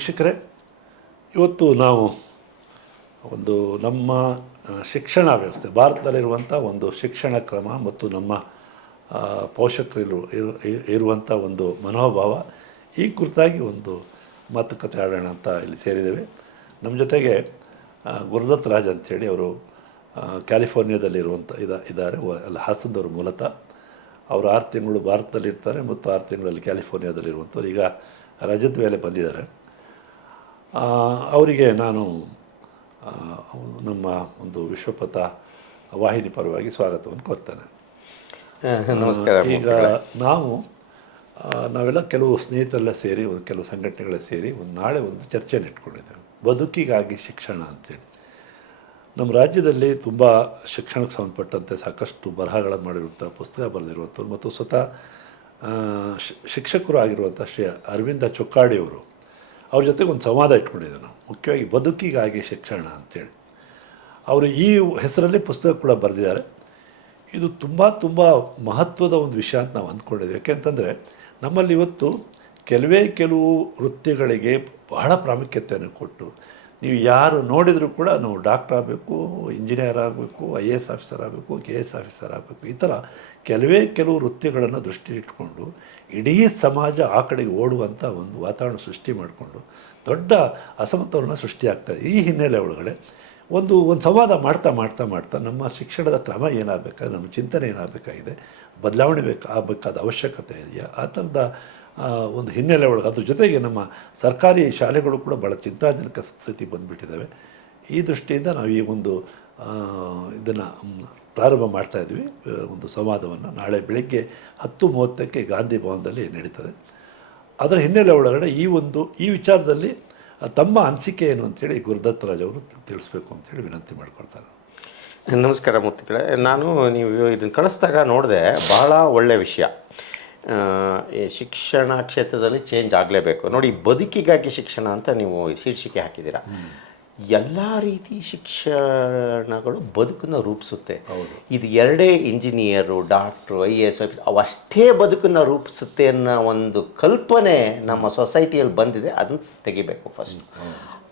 ವೀಕ್ಷಕರೇ, ಇವತ್ತು ನಾವು ಒಂದು ನಮ್ಮ ಶಿಕ್ಷಣ ವ್ಯವಸ್ಥೆ, ಭಾರತದಲ್ಲಿರುವಂಥ ಒಂದು ಶಿಕ್ಷಣ ಕ್ರಮ ಮತ್ತು ನಮ್ಮ ಪೋಷಕರಿರು ಪೋಷಕರು ಇರು ಇರು- ಇರುವಂಥ ಒಂದು ಮನೋಭಾವ, ಈ ಕುರಿತಾಗಿ ಒಂದು ಮಾತುಕತೆ ಆಡೋಣ ಅಂತ ಇಲ್ಲಿ ಸೇರಿದ್ದೇವೆ. ನಮ್ಮ ಜೊತೆಗೆ ಗುರುದತ್ ರಾಜ್ ಅಂಥೇಳಿ ಅವರು ಕ್ಯಾಲಿಫೋರ್ನಿಯಾದಲ್ಲಿರುವಂಥ, ಇದ, ಇದ್ದಾರೆ ಅಲ್ಲಿ, ಹಾಸನದವರು ಮೂಲತಃ. ಅವರು ಆರು ತಿಂಗಳು ಭಾರತದಲ್ಲಿರ್ತಾರೆ ಮತ್ತು ಆರು ತಿಂಗಳಲ್ಲಿ ಕ್ಯಾಲಿಫೋರ್ನಿಯಾದಲ್ಲಿರುವಂಥವ್ರು. ಈಗ ರಜದ ಮೇಲೆ ಬಂದಿದ್ದಾರೆ. ಅವರಿಗೆ ನಾನು ನಮ್ಮ ಒಂದು ವಿಶ್ವಪಥ ವಾಹಿನಿ ಪರವಾಗಿ ಸ್ವಾಗತವನ್ನು ಕೊಡ್ತೇನೆ. ನಮಸ್ಕಾರ ಈಗ ನಾವು ನಾವೆಲ್ಲ ಕೆಲವು ಸ್ನೇಹಿತರೆಲ್ಲ ಸೇರಿ ಒಂದು ಕೆಲವು ಸಂಘಟನೆಗಳ ಸೇರಿ ಒಂದು ನಾಳೆ ಒಂದು ಚರ್ಚೆಯನ್ನು ಇಟ್ಕೊಂಡಿದ್ದೇವೆ. ಬದುಕಿಗಾಗಿ ಶಿಕ್ಷಣ ಅಂತೇಳಿ. ನಮ್ಮ ರಾಜ್ಯದಲ್ಲಿ ತುಂಬ ಶಿಕ್ಷಣಕ್ಕೆ ಸಂಬಂಧಪಟ್ಟಂತೆ ಸಾಕಷ್ಟು ಬರಹಗಳನ್ನು ಮಾಡಿರುವಂಥ ಪುಸ್ತಕ ಬರೆದಿರುವಂಥವ್ರು ಮತ್ತು ಸ್ವತಃ ಶಿಕ್ಷಕರು ಆಗಿರುವಂಥ ಶ್ರೀ ಅರವಿಂದ ಚೊಕ್ಕಾಡಿಯವರು ಅವ್ರ ಜೊತೆಗೆ ಒಂದು ಸಂವಾದ ಇಟ್ಕೊಂಡಿದ್ದೆ ನಾವು ಮುಖ್ಯವಾಗಿ ಬದುಕಿಗಾಗಿ ಶಿಕ್ಷಣ ಅಂತೇಳಿ. ಅವರು ಈ ಹೆಸರಲ್ಲಿ ಪುಸ್ತಕ ಕೂಡ ಬರೆದಿದ್ದಾರೆ. ಇದು ತುಂಬ ತುಂಬ ಮಹತ್ವದ ಒಂದು ವಿಷಯ ಅಂತ ನಾವು ಅಂದ್ಕೊಂಡಿದ್ದೀವಿ. ಯಾಕೆಂತಂದರೆ ನಮ್ಮಲ್ಲಿ ಇವತ್ತು ಕೆಲವೇ ಕೆಲವು ವೃತ್ತಿಗಳಿಗೆ ಬಹಳ ಪ್ರಾಮುಖ್ಯತೆಯನ್ನು ಕೊಟ್ಟು ನೀವು ಯಾರು ನೋಡಿದರೂ ಕೂಡ ನೀವು ಡಾಕ್ಟರ್ ಆಗಬೇಕು, ಇಂಜಿನಿಯರ್ ಆಗಬೇಕು, ಐ ಎ ಎಸ್ ಆಫೀಸರ್ ಆಗಬೇಕು, ಕೆ ಎಸ್ ಆಫೀಸರ್ ಆಗಬೇಕು, ಈ ಥರ ಕೆಲವೇ ಕೆಲವು ವೃತ್ತಿಗಳನ್ನು ದೃಷ್ಟಿ ಇಟ್ಕೊಂಡು ಇಡೀ ಸಮಾಜ ಆ ಕಡೆಗೆ ಓಡುವಂಥ ಒಂದು ವಾತಾವರಣ ಸೃಷ್ಟಿ ಮಾಡಿಕೊಂಡು ದೊಡ್ಡ ಅಸಮತೋಲನ ಸೃಷ್ಟಿಯಾಗ್ತದೆ ಈ ಹಿನ್ನೆಲೆ ಒಳಗಡೆ ಒಂದು ಒಂದು ಸಂವಾದ ಮಾಡ್ತಾ ಮಾಡ್ತಾ ಮಾಡ್ತಾ ನಮ್ಮ ಶಿಕ್ಷಣದ ಕ್ರಮ ಏನಾಗಬೇಕಾದ್ರೆ ನಮ್ಮ ಚಿಂತನೆ ಏನಾಗಬೇಕಾಗಿದೆ, ಬದಲಾವಣೆ ಬೇಕು ಆಗಬೇಕಾದ ಅವಶ್ಯಕತೆ ಇದೆಯಾ, ಆ ಥರದ ಒಂದು ಹಿನ್ನೆಲೆ ಒಳಗೆ. ಅದ್ರ ಜೊತೆಗೆ ನಮ್ಮ ಸರ್ಕಾರಿ ಶಾಲೆಗಳು ಕೂಡ ಭಾಳ ಚಿಂತಾಜನಕ ಸ್ಥಿತಿ ಬಂದುಬಿಟ್ಟಿದ್ದಾವೆ. ಈ ದೃಷ್ಟಿಯಿಂದ ನಾವು ಈ ಒಂದು ಇದನ್ನು ಪ್ರಾರಂಭ ಮಾಡ್ತಾ ಇದ್ವಿ ಒಂದು ಸಂವಾದವನ್ನು ನಾಳೆ ಬೆಳಗ್ಗೆ ಹತ್ತು ಮೂವತ್ತಕ್ಕೆ ಗಾಂಧಿ ಭವನದಲ್ಲಿ ನಡೀತದೆ. ಅದರ ಹಿನ್ನೆಲೆ ಒಳಗಡೆ ಈ ಒಂದು, ಈ ವಿಚಾರದಲ್ಲಿ ತಮ್ಮ ಅನಿಸಿಕೆ ಏನು ಅಂತೇಳಿ ಗುರುದತ್ತರಾಜ್ ಅವರು ತಿಳಿಸ್ಬೇಕು ಅಂತೇಳಿ ವಿನಂತಿ ಮಾಡ್ಕೊಳ್ತಾರೆ. ನಮಸ್ಕಾರ ಮೂರ್ತಿಗಳೇ. ನಾನು ನೀವು ಇದನ್ನು ಕಳಿಸ್ದಾಗ ನೋಡಿದೆ ಬಹಳ ಒಳ್ಳೆಯ ವಿಷಯ. ಈ ಶಿಕ್ಷಣ ಕ್ಷೇತ್ರದಲ್ಲಿ ಚೇಂಜ್ ಆಗಲೇಬೇಕು. ನೋಡಿ ಬದುಕಿಗಾಗಿ ಶಿಕ್ಷಣ ಅಂತ ನೀವು ಶೀರ್ಷಿಕೆ ಹಾಕಿದ್ದೀರ. ಎಲ್ಲ ರೀತಿ ಶಿಕ್ಷಣಗಳು ಬದುಕನ್ನು ರೂಪಿಸುತ್ತೆ. ಇದು ಎರಡೇ engineer doctor I A S ಅವಷ್ಟೇ ಬದುಕನ್ನು ರೂಪಿಸುತ್ತೆ ಅನ್ನೋ ಒಂದು ಕಲ್ಪನೆ ನಮ್ಮ ಸೊಸೈಟಿಯಲ್ಲಿ ಬಂದಿದೆ. ಅದನ್ನು ತೆಗಿಬೇಕು ಫಸ್ಟ್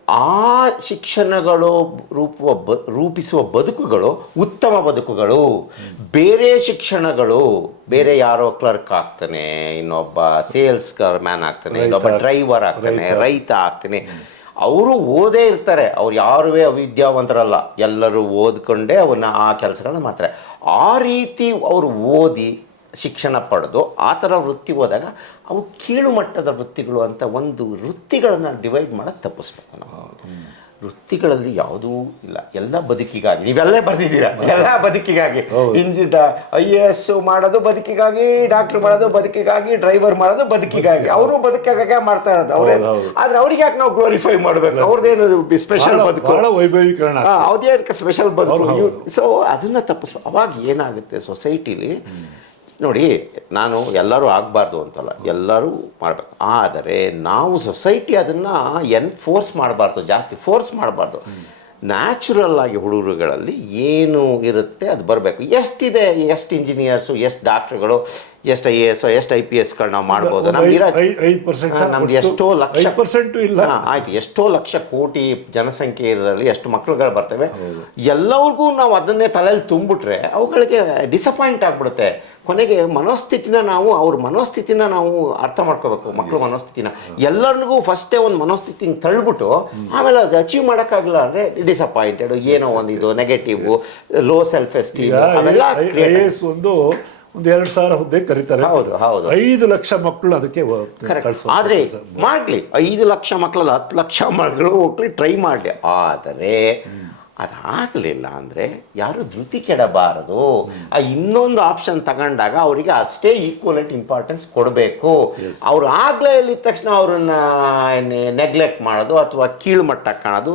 ಆ ಶಿಕ್ಷಣಗಳು ರೂಪುವ ಬ ರೂಪಿಸುವ ಬದುಕುಗಳು ಉತ್ತಮ ಬದುಕುಗಳು. ಬೇರೆ ಶಿಕ್ಷಣಗಳು ಬೇರೆ ಯಾರೋ ಕ್ಲರ್ಕ್ ಆಗ್ತಾನೆ ಇನ್ನೊಬ್ಬ ಸೇಲ್ಸ್ ಮ್ಯಾನ್ ಆಗ್ತಾನೆ ಇನ್ನೊಬ್ಬ ಡ್ರೈವರ್ ಆಗ್ತಾನೆ ರೈತ. ಆಗ್ತಾನೆ. ಅವರು ಓದೇ ಇರ್ತಾರೆ ಅವ್ರು ಯಾರುವೇ ಅವಿದ್ಯಾವಂತರಲ್ಲ ಎಲ್ಲರೂ ಓದ್ಕೊಂಡೇ ಅವನ್ನ ಆ ಕೆಲಸಗಳನ್ನ ಮಾಡ್ತಾರೆ. ಆ ರೀತಿ ಅವರು ಓದಿ ಶಿಕ್ಷಣ ಪಡೆದು ಆ ಥರ ವೃತ್ತಿ ಹೋದಾಗ ಅವು ಕೀಳು ಮಟ್ಟದ ವೃತ್ತಿಗಳು ಅಂತ ಒಂದು ವೃತ್ತಿಗಳನ್ನು ಡಿವೈಡ್ ಮಾಡೋದು ತಪ್ಪಿಸ್ಬೇಕು ನಾವು. ವೃತ್ತಿಗಳಲ್ಲಿ ಯಾವುದೂ ಇಲ್ಲ. ಎಲ್ಲ ಬದುಕಿಗಾಗಿ. ನೀವೆಲ್ಲೇ ಬರೆದಿದ್ದೀರಾ? ಎಲ್ಲ ಬದುಕಿಗಾಗಿ. ಇಂಜಿನ್ ಐ ಎ ಎಸ್ ಮಾಡೋದು ಬದುಕಿಗಾಗಿ ಡಾಕ್ಟರ್ ಮಾಡೋದು ಬದುಕಿಗಾಗಿ ಡ್ರೈವರ್ ಮಾಡೋದು ಬದುಕಿಗಾಗಿ. ಅವರು ಬದುಕಿಗಾಗಿ ಮಾಡ್ತಾ ಇರೋದು. ಅವ್ರೇ ಆದ್ರೆ ಅವ್ರಿಗೆ ಯಾಕೆ ನಾವು ಗ್ಲೋರಿಫೈ ಮಾಡಬೇಕು? ಅವ್ರದ್ದೇನು ಸ್ಪೆಷಲ್ ಬದುಕು? ವೈಭವೀಕರಣ ಅದೇನಕ್ಕೆ ಸ್ಪೆಷಲ್ ಬದುಕು? ಸೊ ಅದನ್ನ ತಪ್ಪಿಸ್ ಅವಾಗ ಏನಾಗುತ್ತೆ ಸೊಸೈಟಿಲಿ ನೋಡಿ, ನಾನು ಎಲ್ಲರೂ ಆಗಬಾರ್ದು ಅಂತಲ್ಲ, ಎಲ್ಲರೂ ಮಾಡಬೇಕು. ಆದರೆ ನಾವು ಸೊಸೈಟಿ ಅದನ್ನು ಎನ್ಫೋರ್ಸ್ ಮಾಡಬಾರ್ದು, ಜಾಸ್ತಿ ಫೋರ್ಸ್ ಮಾಡಬಾರ್ದು. ನ್ಯಾಚುರಲ್ ಆಗಿ ಹುಡುಗರುಗಳಲ್ಲಿ ಏನು ಇರುತ್ತೆ ಅದು ಬರಬೇಕು. ಎಷ್ಟಿದೆ, ಎಷ್ಟು ಇಂಜಿನಿಯರ್ಸು, ಎಷ್ಟು ಡಾಕ್ಟ್ರುಗಳು ಎಷ್ಟು ಐ ಎ ಎಸ್ ಎಷ್ಟು ಐ ಪಿ ಎಸ್ಗಳು ನಾವು ಮಾಡ್ಬೋದು. ನಮ್ದು ಇರೋ- ನಮ್ದು ಎಷ್ಟೋ ಲಕ್ಷ ಪರ್ಸೆಂಟ್ ಇಲ್ಲ. ಆಯ್ತು. ಎಷ್ಟೋ ಲಕ್ಷ ಕೋಟಿ ಜನಸಂಖ್ಯೆ ಇರೋದ್ರಲ್ಲಿ ಎಷ್ಟು ಮಕ್ಳುಗಳು ಬರ್ತವೆ. ಎಲ್ಲವ್ರಿಗೂ ನಾವು ಅದನ್ನೇ ತಲೆಯಲ್ಲಿ ತುಂಬಿಟ್ರೆ ಅವುಗಳಿಗೆ ಡಿಸಪಾಯಿಂಟ್ ಆಗ್ಬಿಡುತ್ತೆ. ಕೊನೆಗೆ ಮನೋಸ್ಥಿತಿನ ನಾವು ಅವ್ರ ಮನೋಸ್ಥಿತಿನ ನಾವು ಅರ್ಥ ಮಾಡ್ಕೋಬೇಕು ಮಕ್ಕಳು ಮನೋಸ್ಥಿತಿನ. ಎಲ್ಲರಿಗೂ ಫಸ್ಟೇ ಒಂದು ಮನೋಸ್ಥಿತಿನ ತಳ್ಬಿಟ್ಟು ಆಮೇಲೆ ಅದು ಅಚೀವ್ ಮಾಡೋಕ್ಕಾಗಲ್ಲ ಅಂದರೆ ಡಿಸಪಾಯಿಂಟೆಡ್ ಏನೋ ಒಂದು ಇದು ನೆಗೆಟಿವ್ ಲೋ ಸೆಲ್ಫ್ ಎಸ್ಟೀಮ್ ಅವೆಲ್ಲ ಒಂದು ಒಂದು ಎರಡು ಸಾವಿರ ಹುದ್ದೆ ಕರೀತಾರೆ. ಹೌದು, ಹೌದು. ಐದು ಲಕ್ಷ ಮಕ್ಕಳು ಅದಕ್ಕೆ ಆದ್ರೆ ಮಾಡ್ಲಿ ಆದರೆ ಮಾಡಲಿ. ಐದು ಲಕ್ಷ ಮಕ್ಕಳಲ್ಲ ಹತ್ತು ಲಕ್ಷ ಮಕ್ಕಳು ಹೋಗ್ಲಿ ಟ್ರೈ ಮಾಡ್ಲಿ. ಆದರೆ ಅದಾಗಲಿಲ್ಲ ಅಂದರೆ ಯಾರು ಧೃತಿ ಕೆಡಬಾರದು. ಆ ಇನ್ನೊಂದು ಆಪ್ಷನ್ ತಗೊಂಡಾಗ ಅವರಿಗೆ ಅಷ್ಟೇ ಈಕ್ವಲೆಂಟ್ ಇಂಪಾರ್ಟೆನ್ಸ್ ಕೊಡಬೇಕು. ಅವರು ಆಗಲೇ ಇಲ್ಲಿದ ತಕ್ಷಣ ಅವ್ರನ್ನ ನೆಗ್ಲೆಕ್ಟ್ ಮಾಡೋದು ಅಥವಾ ಕೀಳು ಮಟ್ಟ ಕಾಣೋದು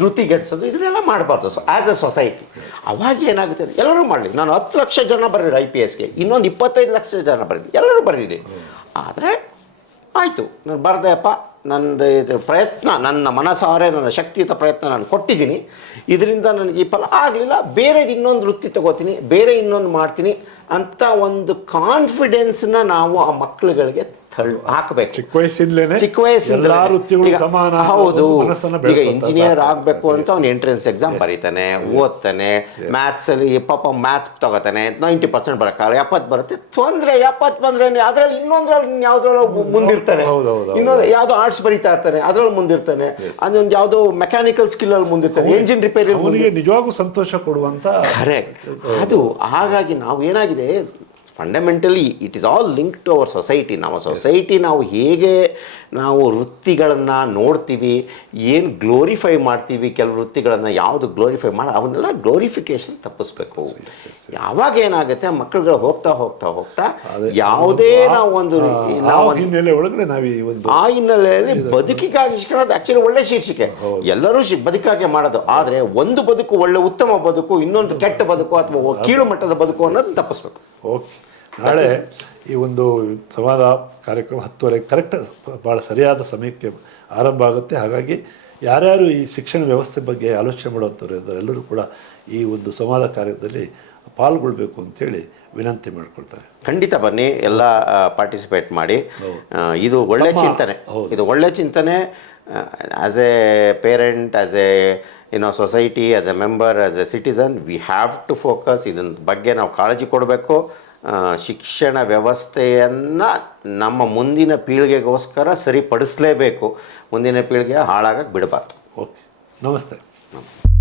ಧೃತಿಗೆಡ್ಸೋದು ಇದನ್ನೆಲ್ಲ ಮಾಡಬಾರ್ದು. ಸೊ ಆ್ಯಸ್ ಎ ಸೊಸೈಟಿ ಅವಾಗ ಏನಾಗುತ್ತೆ ಎಲ್ಲರೂ ಮಾಡಲಿ. ನಾನು ಹತ್ತು ಲಕ್ಷ ಜನ ಬರೀರಿ ಐ ಪಿ ಎಸ್ಗೆ ಇನ್ನೊಂದು ಇಪ್ಪತ್ತೈದು ಲಕ್ಷ ಜನ ಬರೀರಿ. ಎಲ್ಲರೂ ಬರೀರಿ. ಆದರೆ ಆಯಿತು. ನಾನು ಬರ್ದೆಪ್ಪ ನಂದು ಇದು ಪ್ರಯತ್ನ, ನನ್ನ ಮನಸಾರೆ, ನನ್ನ ಶಕ್ತಿಯುತ ಪ್ರಯತ್ನ ನಾನು ಕೊಟ್ಟಿದ್ದೀನಿ. ಇದರಿಂದ ನನಗೆ ಈ ಫಲ ಆಗಲಿಲ್ಲ. ಬೇರೆ ಇನ್ನೊಂದು ವೃತ್ತಿ ತಗೋತೀನಿ, ಬೇರೆ ಇನ್ನೊಂದು ಮಾಡ್ತೀನಿ ಅಂತ ಒಂದು ಕಾನ್ಫಿಡೆನ್ಸನ್ನ ನಾವು ಆ ಮಕ್ಕಳುಗಳಿಗೆ ತಳ್ ಹಾಕಬೇಕು. ಚಿಕ್ಕ ವಯಸ್ಸಿಂದಲೇ ಚಿಕ್ಕ ವಯಸ್ಸಿಂದ ವೃತ್ತಿಗಳು ಸಮಾನ ಹೌದು. ಈಗ ಇಂಜಿನಿಯರ್. ಆಗಬೇಕು ಅಂತ ಅವ್ನು ಎಂಟ್ರೆನ್ಸ್ ಎಕ್ಸಾಮ್ ಬರೀತಾನೆ ಓದ್ತಾನೆ ಮ್ಯಾಥ್ಸ್ ಅಲ್ಲಿ ಪಾಪ ಮ್ಯಾಥ್ಸ್ ತಗೋತಾನೆ ನೈಂಟಿ ಪರ್ಸೆಂಟ್ ಬರೋಕ್ಕಾಗಲ್ಲ. ಎಪ್ಪತ್ತು ಬರುತ್ತೆ. ತೊಂದ್ರೆ ಎಪ್ಪತ್ತು ಬಂದ್ರೆ ಅದ್ರಲ್ಲಿ ಇನ್ನೊಂದ್ರಲ್ಲಿ ಯಾವ್ದ್ರಲ್ಲಿ ಮುಂದಿರ್ತಾನೆ. ಹೌದು, ಹೌದು, ಹೌದು. ಇನ್ನೊಂದು ಯಾವ್ದೋ ಆರ್ಟ್ಸ್ ಬರೀತಾ ಇರ್ತಾನೆ ಅದ್ರಲ್ಲಿ ಮುಂದಿರ್ತಾನೆ. ಅದೊಂದು ಯಾವ್ದೋ ಮೆಕ್ಯಾನಿಕಲ್ ಸ್ಕಿಲ್ ಅಲ್ಲಿ ಮುಂದಿರ್ತಾನೆ ಎಂಜಿನ್ ರಿಪೇರಿ ನಿಜವಾಗೂ ಸಂತೋಷ ಕೊಡುವಂತ ಕರೆಕ್ಟ್ ಅದು ಹಾಗಾಗಿ ನಾವು ಏನಾಗಿದೆ fundamentally it is all link to our society ನಮ್ಮ ಸೊಸೈಟಿ ನಾವು ಹೇಗೆ ನಾವು ವೃತ್ತಿಗಳನ್ನು ನೋಡ್ತೀವಿ ಏನು ಗ್ಲೋರಿಫೈ ಮಾಡ್ತೀವಿ ಕೆಲವು ವೃತ್ತಿಗಳನ್ನು ಯಾವುದು ಗ್ಲೋರಿಫೈ ಮಾಡಿ ಅವನ್ನೆಲ್ಲ ಗ್ಲೋರಿಫಿಕೇಶನ್ ತಪ್ಪಿಸ್ಬೇಕು. ಯಾವಾಗ ಏನಾಗುತ್ತೆ ಮಕ್ಕಳುಗಳು ಹೋಗ್ತಾ ಹೋಗ್ತಾ ಹೋಗ್ತಾ ಯಾವುದೇ ನಾವು ಒಂದು ಆ- ನಾವು ಹಿನ್ನೆಲೆ ಒಳಗಡೆ ನಾವು ಆ ಹಿನ್ನೆಲೆಯಲ್ಲಿ ಬದುಕಿಗಾಗಿ ಶಿಕ್ಷಣ ಆಕ್ಚುಲಿ ಒಳ್ಳೆ ಶೀರ್ಷಿಕೆ. ಎಲ್ಲರೂ ಶಿ ಬದುಕಾಗೆ ಮಾಡೋದು. ಆದರೆ ಒಂದು ಬದುಕು ಒಳ್ಳೆ ಉತ್ತಮ ಬದುಕು ಇನ್ನೊಂದು ಕೆಟ್ಟ ಬದುಕು ಅಥವಾ ಕೀಳು ಮಟ್ಟದ ಬದುಕು ಅನ್ನೋದು ತಪ್ಪಿಸ್ಬೇಕು. ಓಕೆ. ನಾಳೆ ಈ ಒಂದು ಸಂವಾದ ಕಾರ್ಯಕ್ರಮ ಹತ್ತುವರೆ ಕರೆಕ್ಟ್ ಭಾಳ ಸರಿಯಾದ ಸಮಯಕ್ಕೆ ಆರಂಭ ಆಗುತ್ತೆ. ಹಾಗಾಗಿ ಯಾರ್ಯಾರು ಈ ಶಿಕ್ಷಣ ವ್ಯವಸ್ಥೆ ಬಗ್ಗೆ ಆಲೋಚನೆ ಮಾಡುವಂಥವ್ರು ಇದ್ದಾರೆ ಎಲ್ಲರೂ ಕೂಡ ಈ ಒಂದು ಸಂವಾದ ಕಾರ್ಯದಲ್ಲಿ ಪಾಲ್ಗೊಳ್ಬೇಕು ಅಂತೇಳಿ ವಿನಂತಿ ಮಾಡ್ಕೊಳ್ತಾರೆ ಖಂಡಿತ ಬನ್ನಿ ಎಲ್ಲ ಪಾರ್ಟಿಸಿಪೇಟ್ ಮಾಡಿ. ಇದು ಒಳ್ಳೆ ಚಿಂತನೆ. ಇದು ಒಳ್ಳೆ ಚಿಂತನೆ as a parent as a ಏನೋ society as a member as a citizen we have to focus ಇದನ್ನ ಬಗ್ಗೆ ನಾವು ಕಾಳಜಿ ಕೊಡಬೇಕು. ಶಿಕ್ಷಣ ವ್ಯವಸ್ಥೆಯನ್ನು ನಮ್ಮ ಮುಂದಿನ ಪೀಳಿಗೆಗೋಸ್ಕರ ಸರಿಪಡಿಸಲೇಬೇಕು. ಮುಂದಿನ ಪೀಳಿಗೆ ಹಾಳಾಗಕ್ಕೆ ಬಿಡಬಾರ್ದು. ಓಕೆ. ನಮಸ್ತೆ. ನಮಸ್ತೆ.